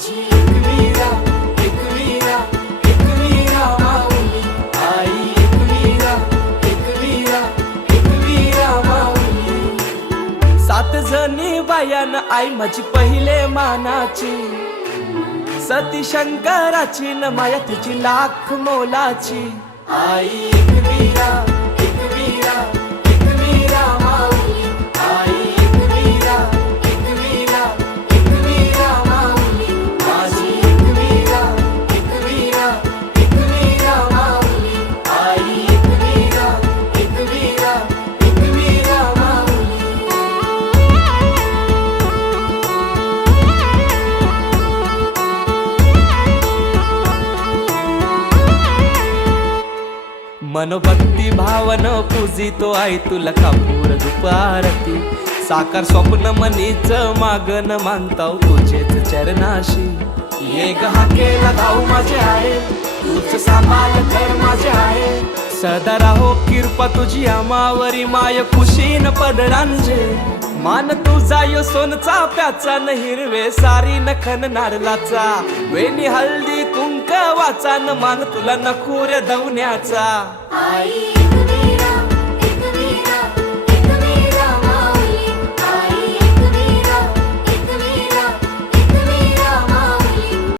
माझी एकवीरा एकवीरा एकवीरा माऊली आई एकवीरा एकवीरा एकवीरा माऊली। 7 जणी बायान आई माझी पहिले मानाची, सती शंकराची न माया तिची लाख मोलाची। आई एकवीरा एकवीरा एकवीरा माऊली आई एकवीरा एकवीरा एकवीरा माऊली। माझी एकवीरा एकवीरा एकवीरा माऊली आई एकवीरा एकवीरा एकवीरा माऊली। मनोभक्ती भावन पूजितो आई तुला कापूर दुपारती। साकार स्वप्न मनीच मागन मानताव तुझेच चरणाशी। ये गहा केला धाऊ माझे आहे, तूच सांभाळ कर माझे आहे। सदा राहो कृपा तुझी आमावरी माय खुशीन पदरांजे। मान तुझा यो सोनचा प्याचा न हिरवे सारी नखन नारलाचा। वेणी हळदी कुंक वाचा न मान तुला नखुर दवण्याचा। आई